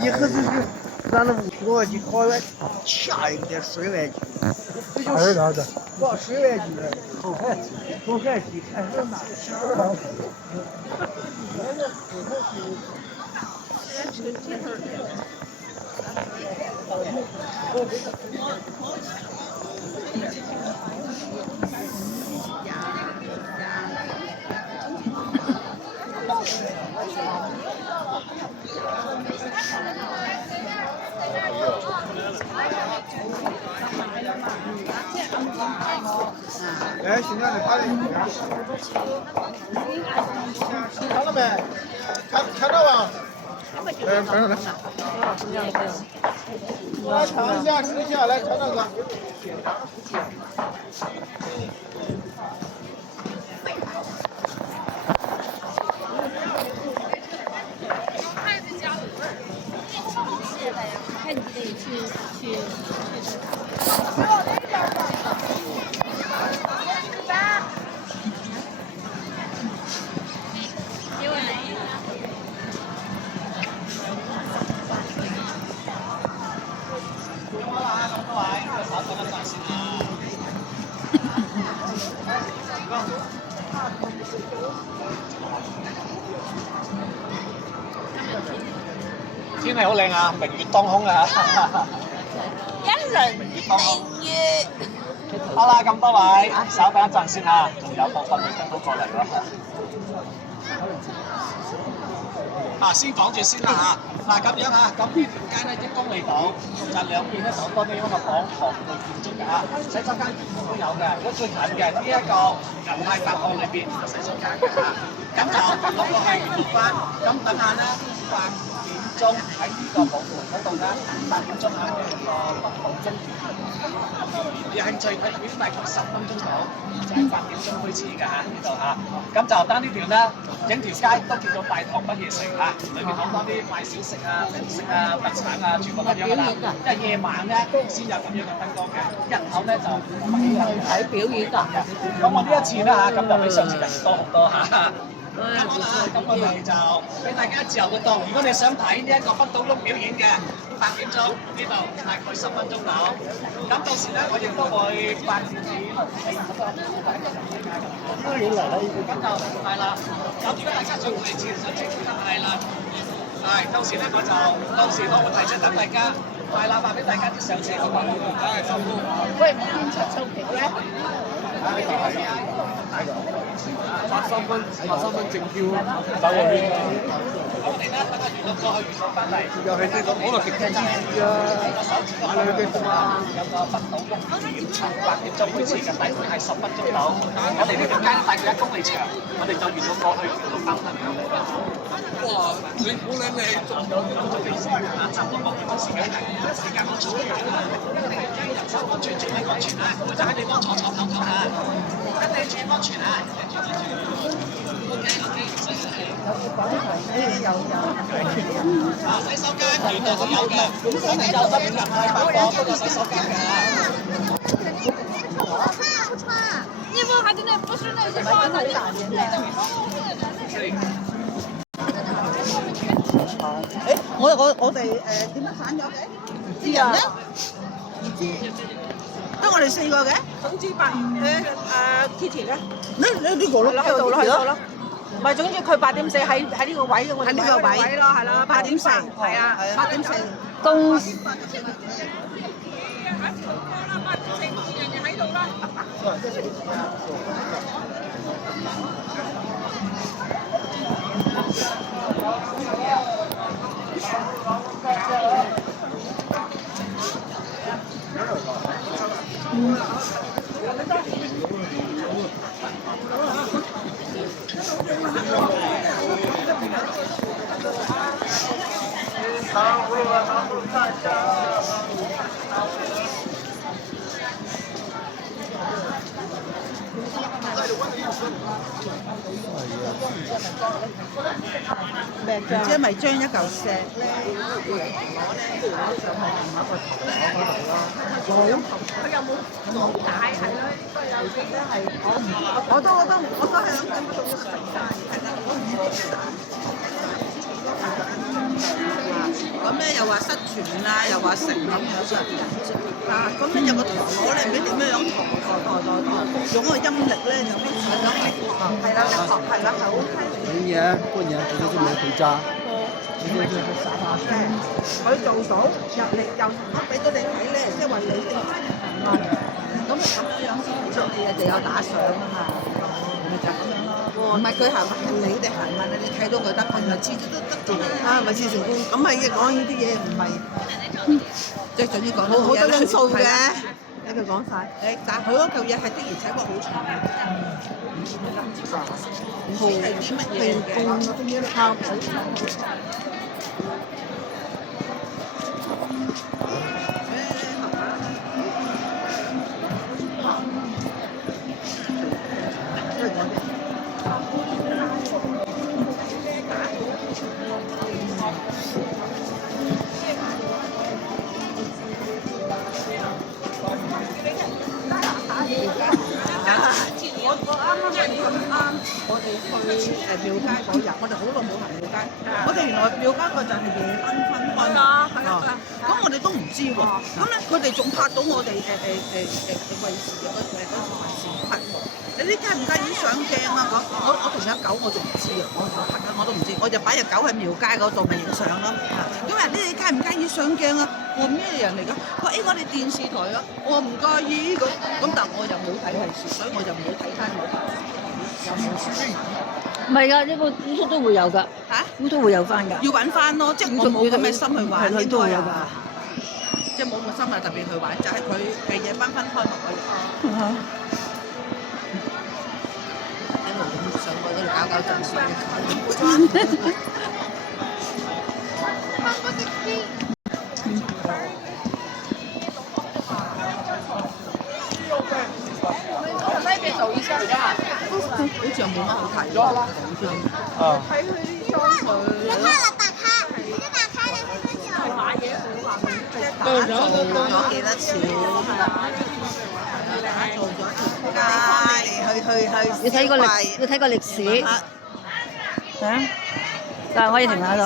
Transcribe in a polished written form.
一盒子是咱那50多块钱烤完，掐一个点10块钱，这就是啥子？光10块钱，多块钱，看这哪儿？来，现在的他的看了没？看到吧？来，看上来。来尝一下，吃一下，来尝尝看。看你得去。天氣好靚啊，明月當空啊！一輪明月。好啦，咁多位，稍等一陣先啊，仲有部分未跟到過嚟喎。先講住先啦嚇。咁樣啊，咁呢條街咧1公里度，就兩邊咧就好多啲咁嘅房堂類建築嘅嚇，洗手間都有嘅。如果最近嘅呢一個銀泰8號裏邊有洗手間嘅嚇，咁就落落去元綠灣，咁等下咧8點鐘喺呢個部門嗰度咧，8點鐘喺呢個北部中段。有興趣睇表大概10分鐘到，就係8點鐘開始嘅嚇呢度嚇。咁就單呢條咧，整條街都叫做大棠不夜城嚇，裏面好多啲賣小食啊、零食啊、特產啊，全部咁樣啦。因為夜晚咧先有咁樣嘅燈光嘅，日頭咧就睇表演㗎。咁我呢一次咧嚇，咁就比上次人多好多嚇。咁我哋就俾大家自由活動。如果你想睇呢一個北島窿表演嘅，8點鐘呢度大概10分鐘到。咁到時咧，我亦都會8點40咁就係啦。咁如果大家想提前想即係啦，係到時咧到時我會提出等大家。係啦，話俾大家知上車嗰個。喂，唔見陳秀琪嘅？八三分正票走個圈啊！我哋咧等下元綠過去，元綠翻嚟。又係呢個可能極天之子啊！買兩隻嘛。有個北島公園8點鐘開始嘅，大概係10分鐘到。我哋呢條街大概1公里長，我哋就元綠過去，元綠翻嚟。哇！你好靚你仲未先啊？差唔多6點鐘時間係時間安全嘅，因為人身安全最緊安全啊！唔好就喺地方坐唞唞嚇，一定注意安全啊！OK，洗手間原來都有嘅，我哋有得入去8個都有洗手間嘅。不穿，衣服还真的不是那些花的，我哋點樣散咗嘅？啲人咧？唔知，得我哋4個嘅。總之Kitty 咧，呢個咯，喺度咯。唔係，總之佢8點4喺呢個位嘅，喺呢個位咯，係啦，8點4，係啊，8點4。東。人哋喺度啦。唔知係咪將一嚿石咧，攞咧攞上去另一個頭嗰度咯。佢有冇解係咯？應該有啲咧係我都係諗緊嗰度食晒，係啦，我唔知咁咧又話失傳啊，又話成咁樣嘅。咁咧有個陀螺咧，唔知點樣樣用嗰個音力咧就係啦，係啦，好過年直接就沒回家，直接就是沙發佢做到入力又俾到你睇咧，即係話你哋咁樣先睇出你哋有打賞啊嘛，咪就咁樣咯。唔係佢行運，係你哋行運啊！你睇到佢得分，咪次次都得咗啊！咪次成功，咁咪講呢啲嘢唔係，即係總之講好多因素嘅。俾佢講晒。但係佢嗰嚿嘢係的而且確好重嘅。唔知係啲乜嘢嘅？靠譜。我哋去廟街嗰日，我哋好耐冇行廟街。我哋原來廟街嗰陣係夜繽紛開嘛，咁我哋都唔知喎。咁咧，佢哋仲拍到我哋衛視嘅嗰時拍喎。你啲介唔介意上鏡啊？我同隻狗我仲唔知啊，我都唔知，我就擺隻狗喺廟街嗰度咪影相咯。咁人你哋介唔介意上鏡啊？我話咩人嚟㗎？佢話我哋電視台啊。我話唔介意咁，但我又冇睇係事，所以我就冇睇翻我。唔係㗎，呢個YouTube都會有㗎。嚇，YouTube都會有翻㗎。要揾翻咯，即係我冇咁嘅心去玩，應都會有㗎。該啊，即係冇個心啊，特別去玩，就係佢係夜繽紛開幕嗰日。一路咁上去嗰度搞陣先。好似又冇乜好睇咯，啊！睇佢啲裝佢。你看了打開，你就打開了，你就買嘢打造咗幾多錢？打造咗條街，去。要睇個歷史。嚇，但係可以停下度。